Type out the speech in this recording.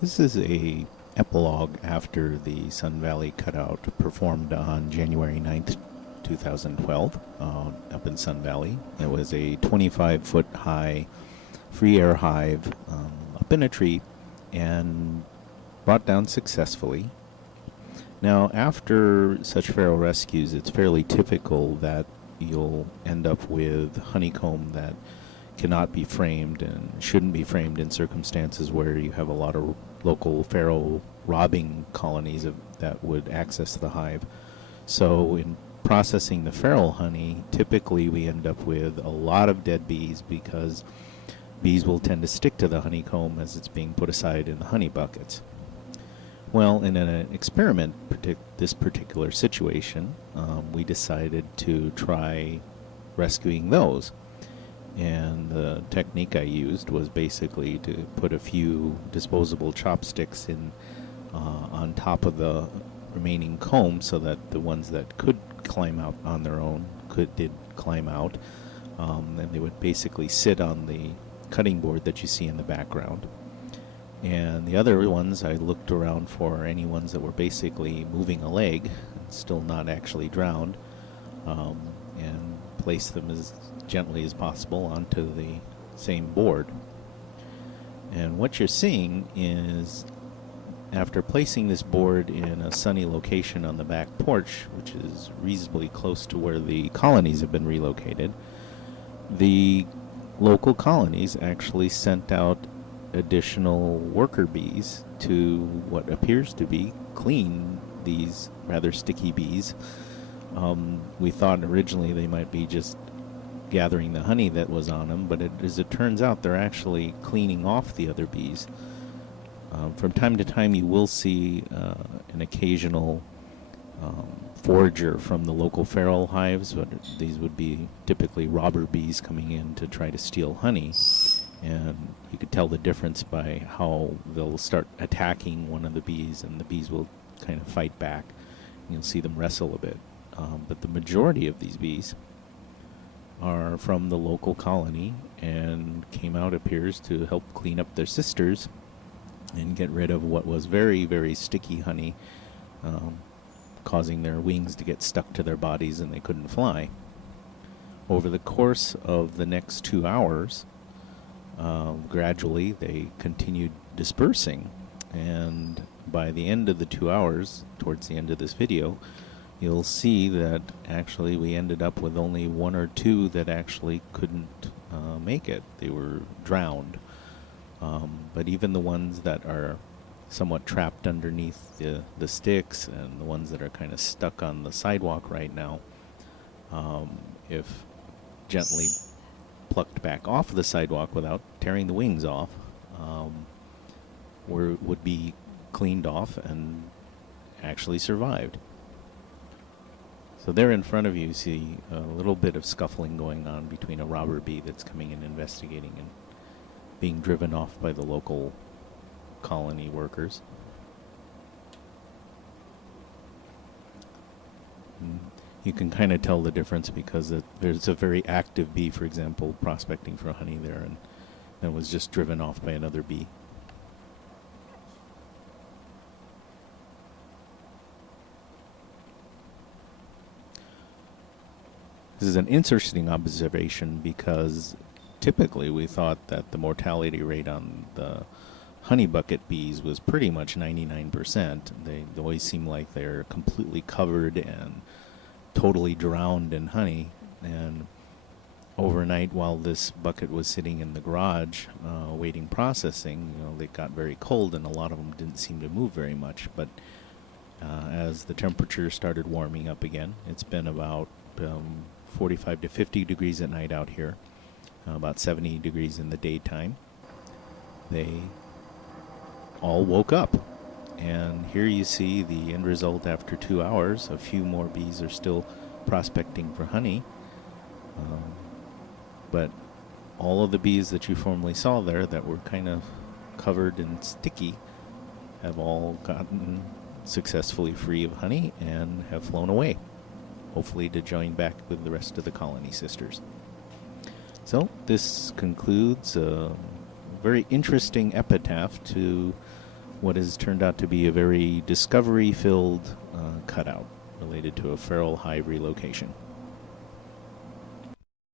This is a epilogue after the Sun Valley cutout performed on January 9th, 2012, up in Sun Valley. It was a 25-foot high free air hive up in a tree and brought down successfully. Now, after such feral rescues, it's fairly typical that you'll end up with honeycomb that cannot be framed and shouldn't be framed in circumstances where you have a lot of local feral robbing colonies that would access the hive. So in processing the feral honey, typically we end up with a lot of dead bees because bees will tend to stick to the honeycomb as it's being put aside in the honey buckets. Well, in an experiment, this particular situation, we decided to try rescuing those. And the technique I used was basically to put a few disposable chopsticks on top of the remaining comb so that the ones that could climb out on their own did climb out. And they would basically sit on the cutting board that you see in the background. And the other ones, I looked around for any ones that were basically moving a leg, still not actually drowned, and placed them as gently as possible onto the same board. And what you're seeing is, after placing this board in a sunny location on the back porch, which is reasonably close to where the colonies have been relocated, the local colonies actually sent out additional worker bees to what appears to be clean these rather sticky bees. We thought originally they might be just gathering the honey that was on them, but as it turns out, they're actually cleaning off the other bees. From time to time, you will see an occasional forager from the local feral hives, but these would be typically robber bees coming in to try to steal honey. And you could tell the difference by how they'll start attacking one of the bees, and the bees will kind of fight back. And you'll see them wrestle a bit. But the majority of these bees are from the local colony and came out, appears, to help clean up their sisters and get rid of what was very, very sticky honey, causing their wings to get stuck to their bodies and they couldn't fly. Over the course of the next 2 hours, gradually they continued dispersing, and by the end of the 2 hours, towards the end of this video, you'll see that actually we ended up with only one or two that actually couldn't make it. They were drowned. But even the ones that are somewhat trapped underneath the sticks and the ones that are kind of stuck on the sidewalk right now, if gently plucked back off the sidewalk without tearing the wings off, would be cleaned off and actually survived. So there in front of you see a little bit of scuffling going on between a robber bee that's coming in investigating and being driven off by the local colony workers. You can kind of tell the difference because there's a very active bee, for example, prospecting for honey there, and that was just driven off by another bee. This is an interesting observation because typically we thought that the mortality rate on the honey bucket bees was pretty much 99%. They always seem like they're completely covered and totally drowned in honey. And overnight, while this bucket was sitting in the garage waiting processing, they got very cold and a lot of them didn't seem to move very much. But as the temperature started warming up again, it's been about 45 to 50 degrees at night out here, about 70 degrees in the daytime. They all woke up, and here you see the end result after 2 hours. A few more bees are still prospecting for honey, but all of the bees that you formerly saw there that were kind of covered and sticky have all gotten successfully free of honey and have flown away, hopefully to join back with the rest of the colony sisters. So this concludes a very interesting epitaph to what has turned out to be a very discovery-filled cutout related to a feral hive relocation.